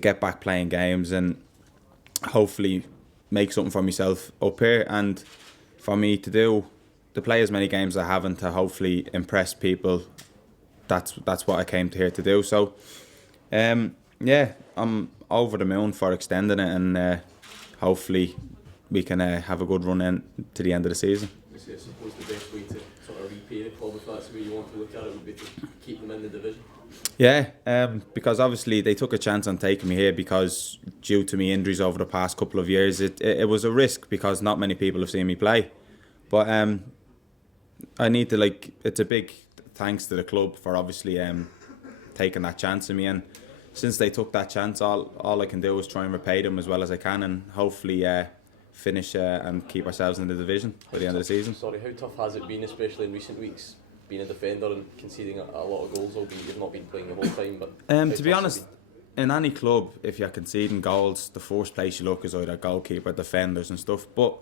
get back playing games and hopefully make something for myself up here, and for me to play as many games as I haven't, to hopefully impress people. That's what I came to here to do. So yeah, I'm over the moon for extending it, and hopefully we can have a good run in to the end of the season. I suppose the best way to sort of repay the club, if that's the way you want to look at it, would be to keep them in the division. Yeah, because obviously they took a chance on taking me here because due to me injuries over the past couple of years, it was a risk because not many people have seen me play. But I need to it's a big thanks to the club for obviously taking that chance on me, and since they took that chance, all I can do is try and repay them as well as I can, and hopefully finish and keep ourselves in the division by the end of the season. Sorry, how tough has it been, especially in recent weeks, being a defender and conceding a lot of goals, albeit you've not been playing the whole time? But to be honest, in any club, if you're conceding goals, the first place you look is either goalkeeper, defenders and stuff. But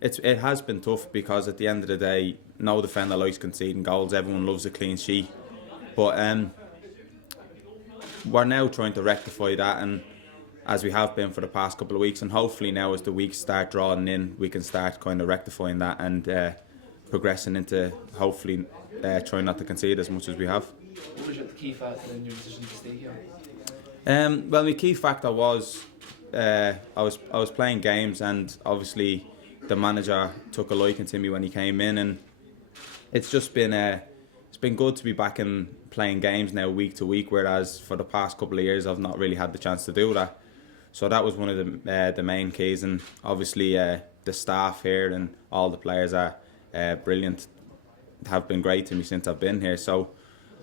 it has been tough because at the end of the day, no defender likes conceding goals. Everyone loves a clean sheet. But we're now trying to rectify that, and as we have been for the past couple of weeks, and hopefully now as the weeks start drawing in, we can start kind of rectifying that and progressing into hopefully trying not to concede as much as we have. What was your key factor in your decision to stay here? Well, my key factor was I was playing games, and obviously the manager took a liking to me when he came in, and it's just been it's been good to be back in playing games now week to week, whereas for the past couple of years I've not really had the chance to do that. So that was one of the main keys, and obviously the staff here and all the players are brilliant, have been great to me since I've been here. So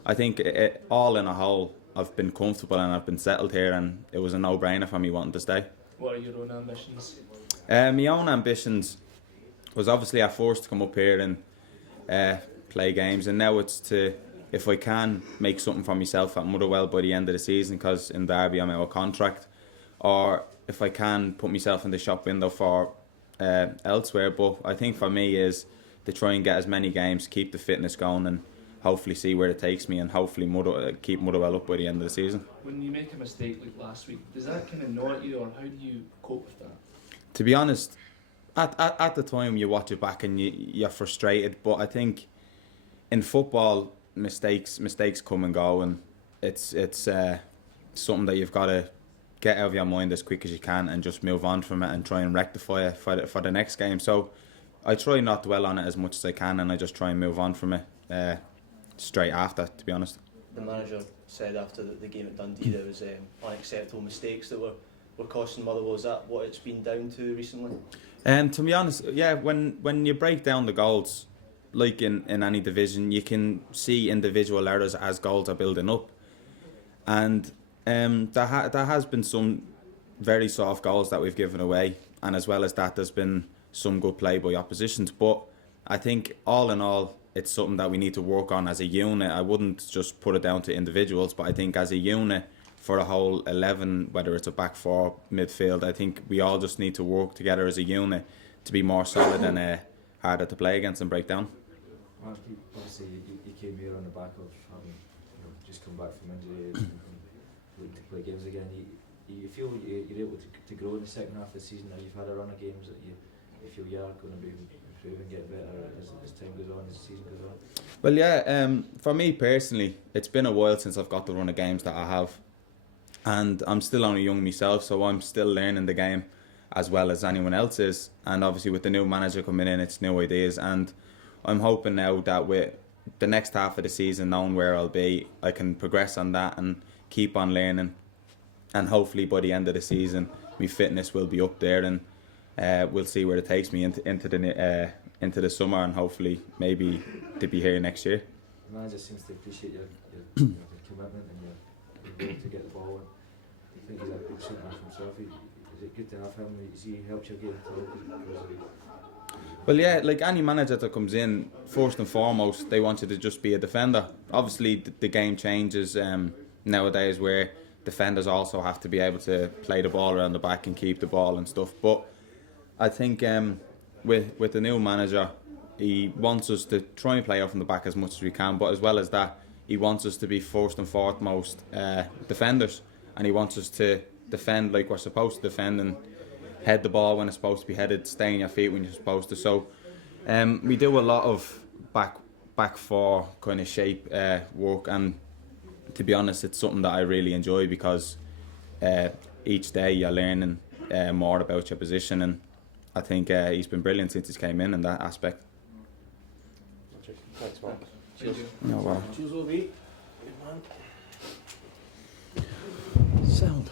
I think all in a whole, I've been comfortable and I've been settled here, and it was a no-brainer for me wanting to stay. What are your own ambitions? My own ambitions was obviously at first to come up here and play games, and now it's to, if I can, make something for myself at Motherwell by the end of the season, because in Derby I'm out of contract, or if I can put myself in the shop window for elsewhere. But I think for me is to try and get as many games, keep the fitness going, and hopefully see where it takes me, and hopefully keep Motherwell up by the end of the season. When you make a mistake like last week, does that kind of gnaw at you, or how do you cope with that? To be honest, at the time you watch it back and you're frustrated, but I think in football mistakes come and go, and it's something that you've got to get out of your mind as quick as you can and just move on from it and try and rectify it for the next game. So I try not to dwell on it as much as I can, and I just try and move on from it straight after, to be honest. The manager said after the game at Dundee there was unacceptable mistakes that were costing Motherwell. Is that what it's been down to recently? To be honest, yeah, when you break down the goals, like in any division, you can see individual errors as goals are building up. And there has been some very soft goals that we've given away, and as well as that there's been some good play by oppositions. But I think all in all, it's something that we need to work on as a unit. I wouldn't just put it down to individuals, but I think as a unit, for a whole 11, whether it's a back four, midfield, I think we all just need to work together as a unit to be more solid and harder to play against and break down. Obviously, you came here on the back of having just come back from injury and looking to play games again. You feel you're able to grow in the second half of the season now? You've had a run of games that you feel you are going to be improving, get better as time goes on, as the season goes on? Well, yeah, for me personally, it's been a while since I've got the run of games that I have. And I'm still only young myself, so I'm still learning the game as well as anyone else is. And obviously with the new manager coming in, it's new ideas. And I'm hoping now that with the next half of the season, knowing where I'll be, I can progress on that and keep on learning. And hopefully by the end of the season, my fitness will be up there, and we'll see where it takes me into the summer, and hopefully maybe to be here next year. The manager seems to appreciate your commitment and your will to get the ball. I think he's a good centre half himself. Is it good to have him? Has he helped your game to? Well, yeah, like any manager that comes in, first and foremost, they want you to just be a defender. Obviously, the game changes nowadays where defenders also have to be able to play the ball around the back and keep the ball and stuff. But I think with the new manager, he wants us to try and play off from the back as much as we can, but as well as that, he wants us to be first and foremost defenders, and he wants us to defend like we're supposed to defend and head the ball when it's supposed to be headed, stay on your feet when you're supposed to. So we do a lot of back four kind of shape work, and to be honest, it's something that I really enjoy because each day you're learning more about your position, and I think he's been brilliant since he came in that aspect. Thanks, Mark. Cheers. No, well. Cheers, Obi. Good man. Sound.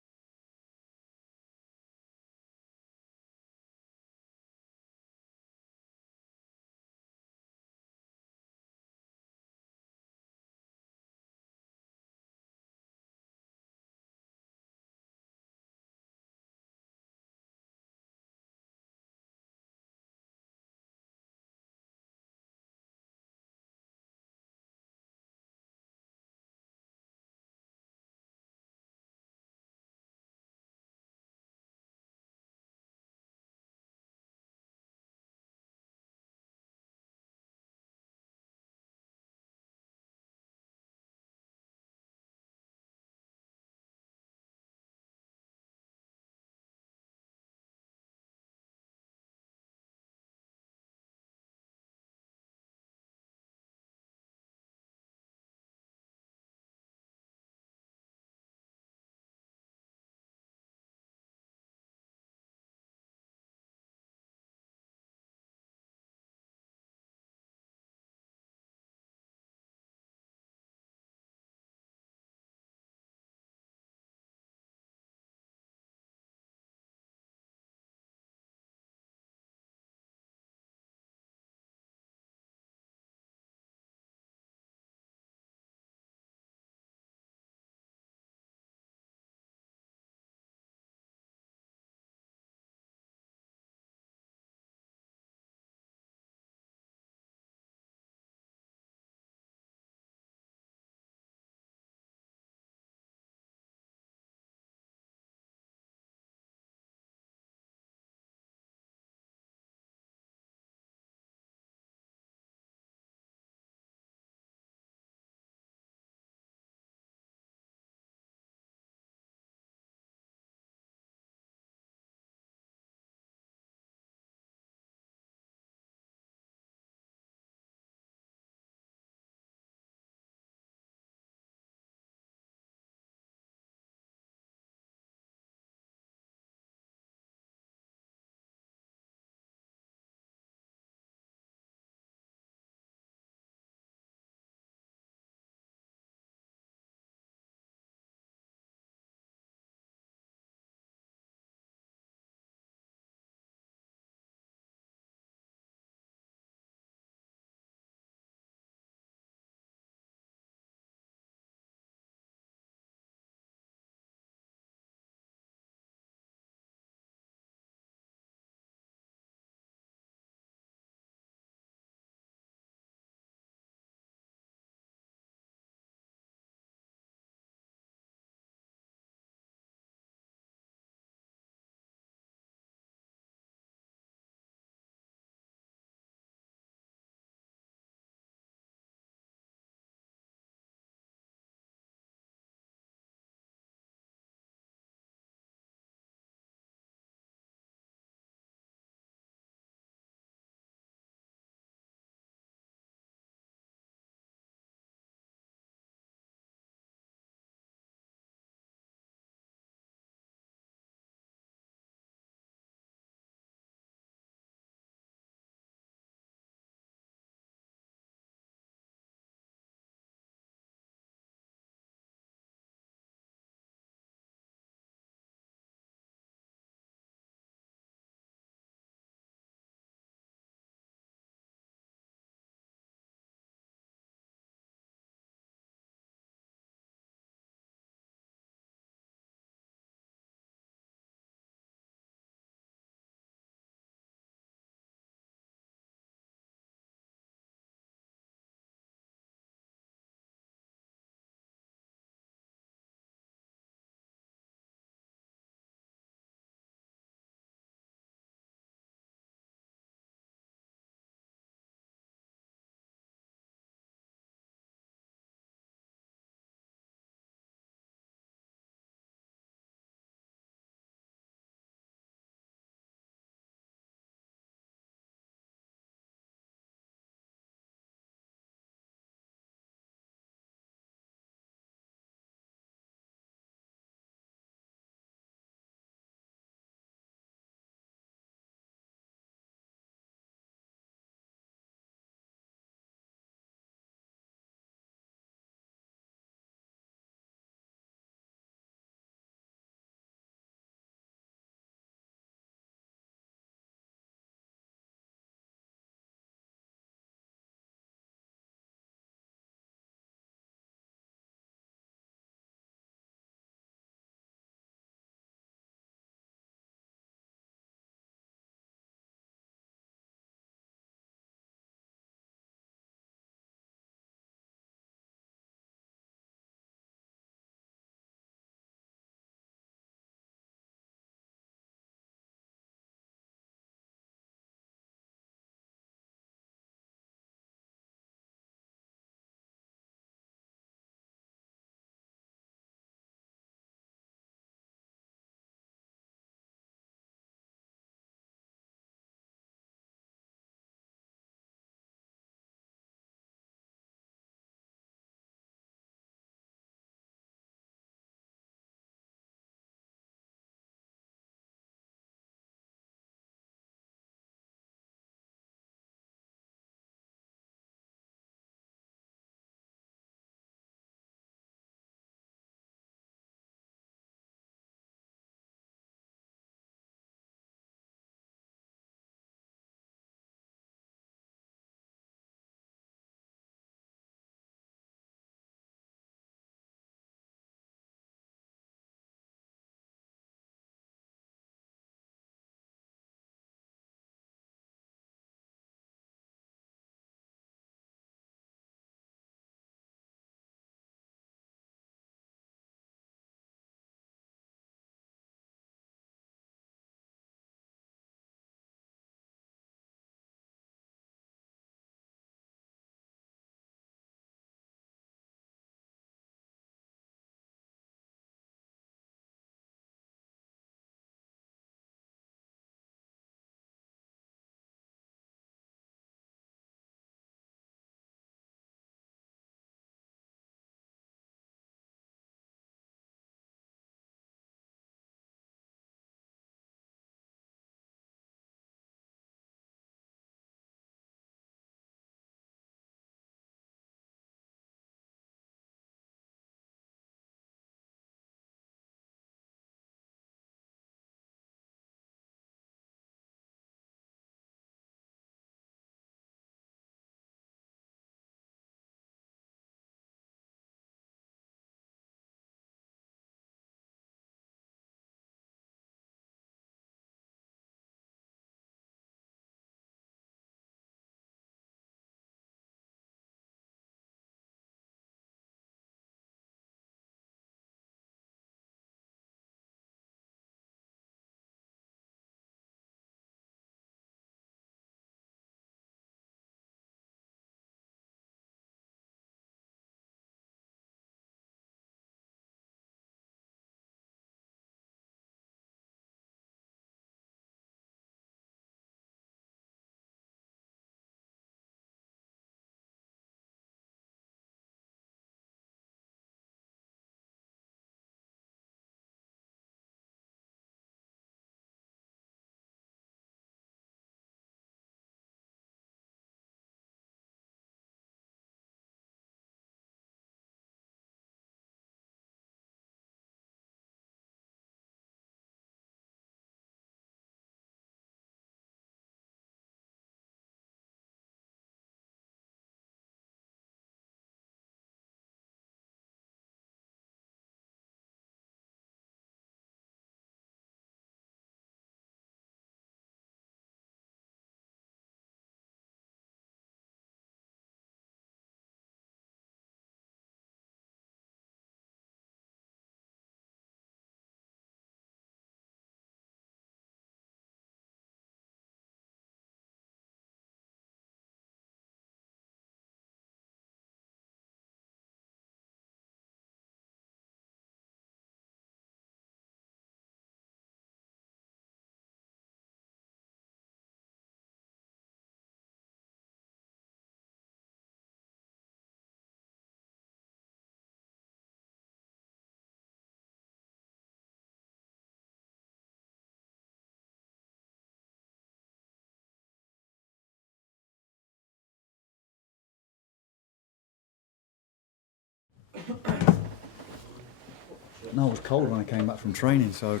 No, it was cold when I came back from training, so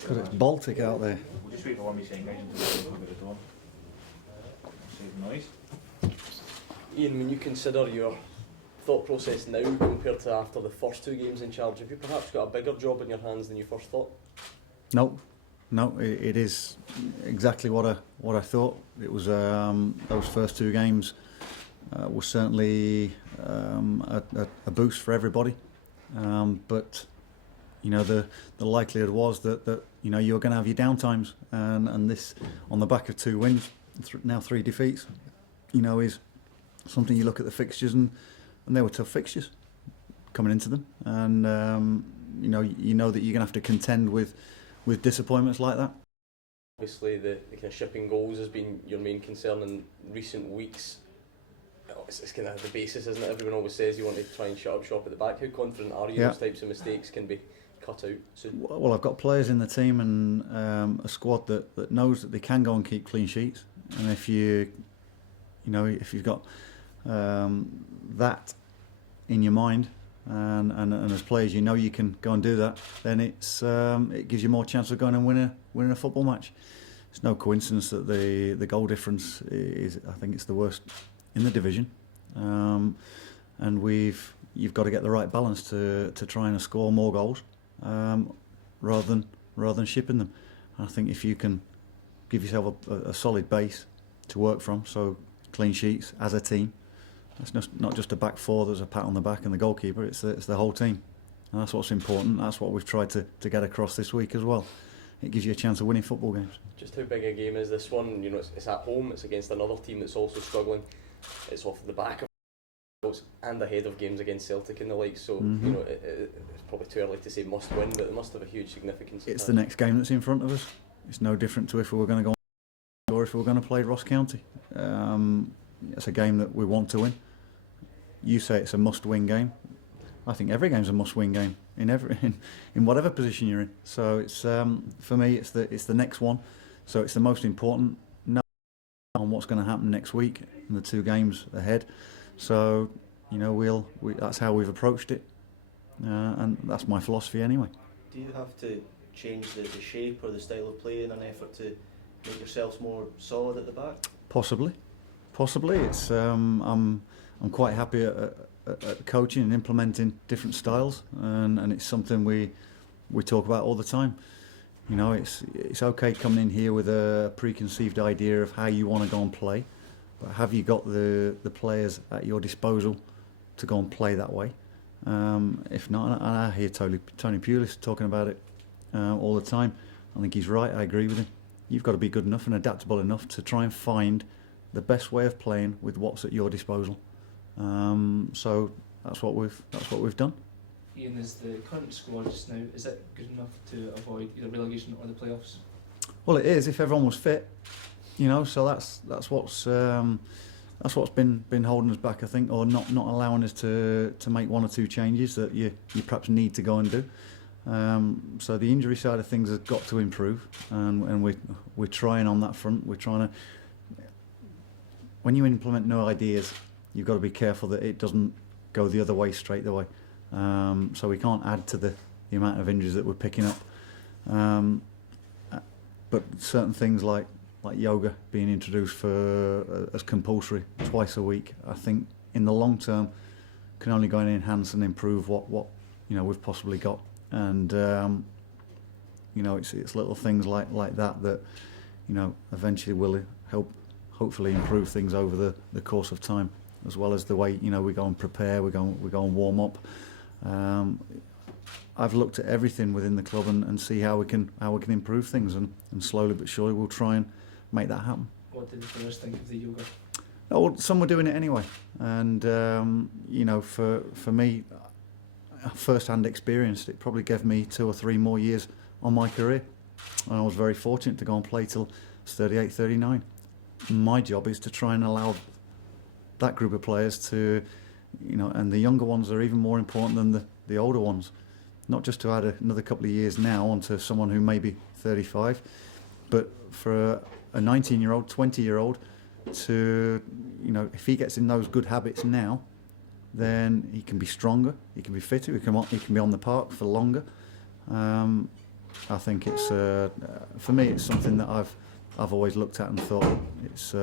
because it's Baltic out there. We'll just wait for one saying guys until we look at the door. Save noise. Ian, when you consider your thought process now compared to after the first 2 games in charge, have you perhaps got a bigger job in your hands than you first thought? No, it is exactly what I thought. It was those first 2 games was certainly a boost for everybody, but you know the likelihood was that you know you were going to have your downtimes, and this on the back of 2 wins, now 3 defeats, you know, is something you look at the fixtures and they were tough fixtures coming into them, and you know that you're going to have to contend with disappointments like that. Obviously, the kind of shipping goals has been your main concern in recent weeks. It's kind of the basis, isn't it? Everyone always says you want to try and shut up shop at the back. How confident are you those types of mistakes can be cut out soon? Well, I've got players in the team and a squad that knows that they can go and keep clean sheets, and if you've got that in your mind, and as players you know you can go and do that, then it gives you more chance of going and winning a football match. It's no coincidence that the goal difference is, I think it's the worst in the division, and you've got to get the right balance to try and score more goals, rather than shipping them. I think if you can give yourself a solid base to work from, so clean sheets as a team. It's not just a back 4, there's a pat on the back and the goalkeeper, it's the whole team. And that's what's important, that's what we've tried to get across this week as well. It gives you a chance of winning football games. Just how big a game is this one? You know, it's at home, it's against another team that's also struggling. It's off the back of goals and ahead of games against Celtic and the like, so you know, it's probably too early to say must win, but it must have a huge significance. It's the next game that's in front of us. It's no different to if we were going to go or if we were going to play Ross County. It's a game that we want to win. You say it's a must-win game. I think every game's a must-win game in whatever position you're in. So it's for me, it's the next one. So it's the most important. Know on what's going to happen next week and the 2 games ahead. So you know that's how we've approached it, and that's my philosophy anyway. Do you have to change the shape or the style of play in an effort to make yourselves more solid at the back? Possibly. It's I'm quite happy at coaching and implementing different styles, and it's something we talk about all the time. You know, it's okay coming in here with a preconceived idea of how you want to go and play, but have you got the players at your disposal to go and play that way? If not, and I hear Tony Pulis talking about it all the time. I think he's right. I agree with him. You've got to be good enough and adaptable enough to try and find the best way of playing with what's at your disposal. So that's what we've done. Ian, is the current squad just now, is it good enough to avoid either relegation or the playoffs? Well, it is if everyone was fit, you know. So that's what's been holding us back, I think, or not allowing us to make 1 or 2 changes that you perhaps need to go and do. So the injury side of things has got to improve, and we're trying on that front. We're trying to. When you implement new ideas, you've got to be careful that it doesn't go the other way straight away. So we can't add to the amount of injuries that we're picking up. But certain things like yoga being introduced as compulsory twice a week, I think in the long term can only go and enhance and improve what we've possibly got. And it's little things like that eventually will help hopefully improve things over the course of time, as well as the way we go and prepare, we go and warm up. I've looked at everything within the club and see how we can improve things, and slowly but surely we'll try and make that happen. What did the players think of the yoga? Oh, well, some were doing it anyway, and for me, first-hand experience, it probably gave me 2 or 3 more years on my career, and I was very fortunate to go and play till 38, 39. My job is to try and allow that group of players to, and the younger ones are even more important than the older ones. Not just to add another couple of years now onto someone who may be 35, but for a 19-year-old, 20-year-old to, if he gets in those good habits now, then he can be stronger, he can be fitter, he can be on the park for longer. I think it's for me it's something that I've always looked at and thought it's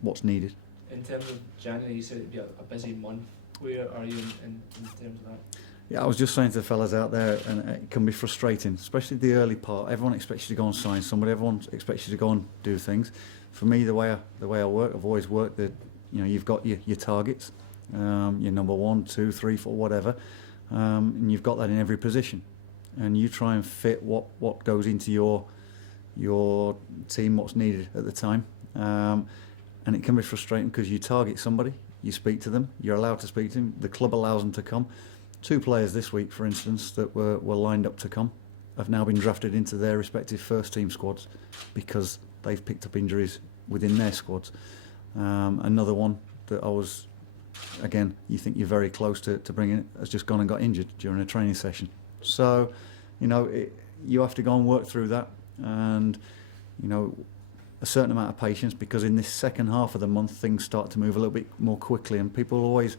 what's needed. In terms of January, you said it'd be a busy month. Where are you in terms of that? Yeah, I was just saying to the fellas out there, and it can be frustrating, especially the early part. Everyone expects you to go and sign somebody. Everyone expects you to go and do things. For me, the way I work, I've always worked that you've got your targets, your number 1, 2, 3, 4, whatever, and you've got that in every position, and you try and fit what goes into your team, what's needed at the time, and it can be frustrating because you target somebody, you speak to them, you're allowed to speak to them, the club allows them to come. 2 players this week, for instance, that were lined up to come have now been drafted into their respective first team squads because they've picked up injuries within their squads. Another one that I was, again, you think you're very close to bringing it, has just gone and got injured during a training session. So, you have to go and work through that, and, a certain amount of patience, because in this second half of the month things start to move a little bit more quickly, and people always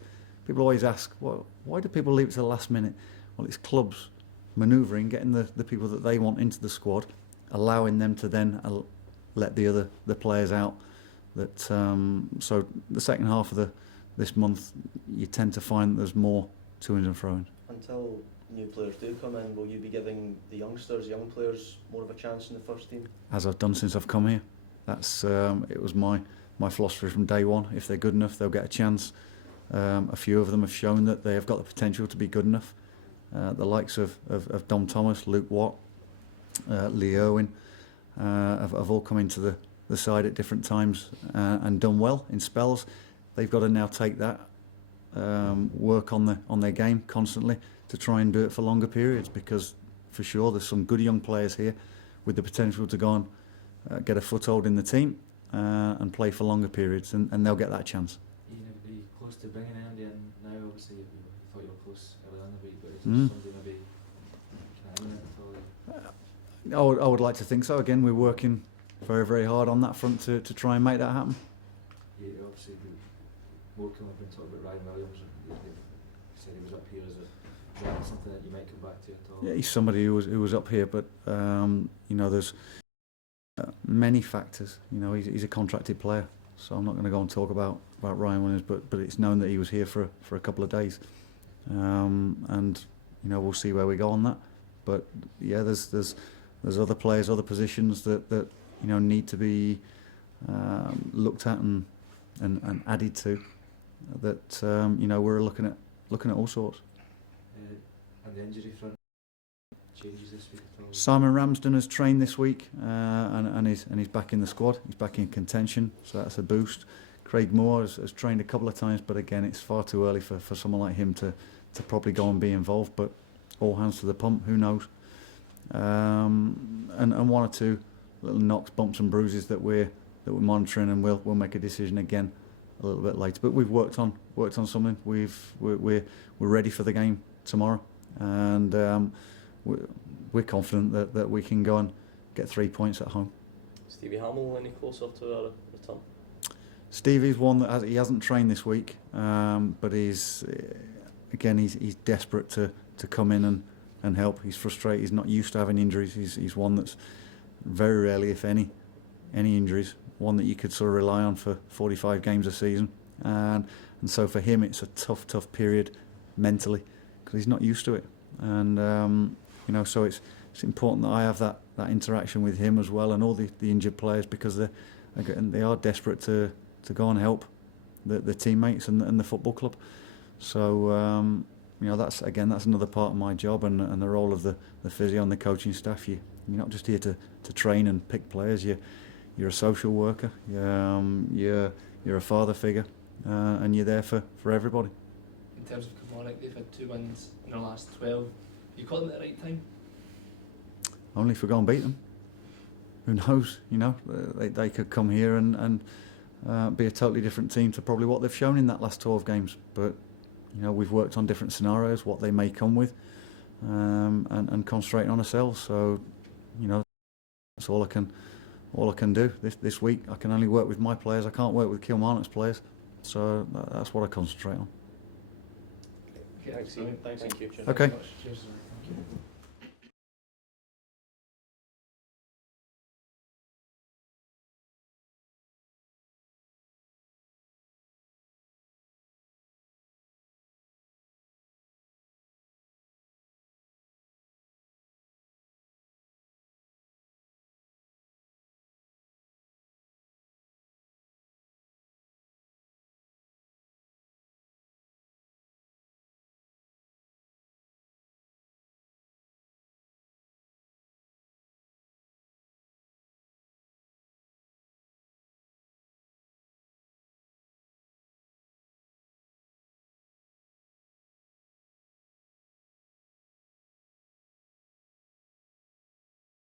ask, well, why do people leave it to the last minute? Well, it's clubs manoeuvring, getting the people that they want into the squad, allowing them to then let the players out. That so the second half of this month, you tend to find there's more to-ins and fro-ins. Until new players do come in, will you be giving the young players, more of a chance in the first team? As I've done since I've come here. That's it was my philosophy from day one. If they're good enough, they'll get a chance. A few of them have shown that they have got the potential to be good enough. The likes of Dom Thomas, Luke Watt, Lee Irwin have all come into the side at different times and done well in spells. They've got to now take that, work on their game constantly to try and do it for longer periods, because for sure there's some good young players here with the potential to go and get a foothold in the team and play for longer periods, and they'll get that chance. Are you close to bringing anybody in now? Obviously, you thought you were close earlier in the week, but is there somebody maybe imminent at all? I would like to think so. Again, we're working very, very hard on that front to try and make that happen. Yeah, obviously, Morecambe have been talking about Ryan Williams. They said he was up here. Is that something that you might come back to at all? Yeah, he's somebody who was up here, but there's many factors. He's a contracted player, so I'm not going to go and talk about Ryan Williams, but it's known that he was here for a couple of days, and we'll see where we go on that. But yeah, there's other players, other positions that need to be looked at and added to. That we're looking at all sorts. And the injury front changes this week at all? Simon Ramsden has trained this week and he's back in the squad. He's back in contention, so that's a boost. Craig Moore has trained a couple of times, but again, it's far too early for someone like him to probably go and be involved. But all hands to the pump, who knows? And one or two little knocks, bumps and bruises that we're monitoring, and we'll make a decision again a little bit later. But we've worked on something. We're ready for the game tomorrow, and we're confident that we can go and get 3 points at home. Stevie Hamill any closer to a return? Stevie's one that he hasn't trained this week, but he's desperate to come in and help. He's frustrated. He's not used to having injuries. He's one that's very rarely, if any injuries. One that you could sort of rely on for 45 games a season, and so for him it's a tough period mentally because he's not used to it, and so it's important that I have that interaction with him as well, and all the injured players, because they are desperate to go and help the teammates and the football club. So that's another part of my job and the role of the physio and the coaching staff. You're not just here to train and pick players. You're a social worker. You're a father figure, and you're there for everybody. In terms of Kilmarnock, they've had 2 wins in their last 12. You caught them at the right time? Only if we go and beat them. Who knows? They could come here and be a totally different team to probably what they've shown in that last 12 games. But we've worked on different scenarios, what they may come with, and concentrating on ourselves. So that's all I can do this week. I can only work with my players. I can't work with Kilmarnock's players. So that's what I concentrate on. Thanks, brilliant. Ian. Thank you. Thank Okay. you very much. Cheers. Thank you.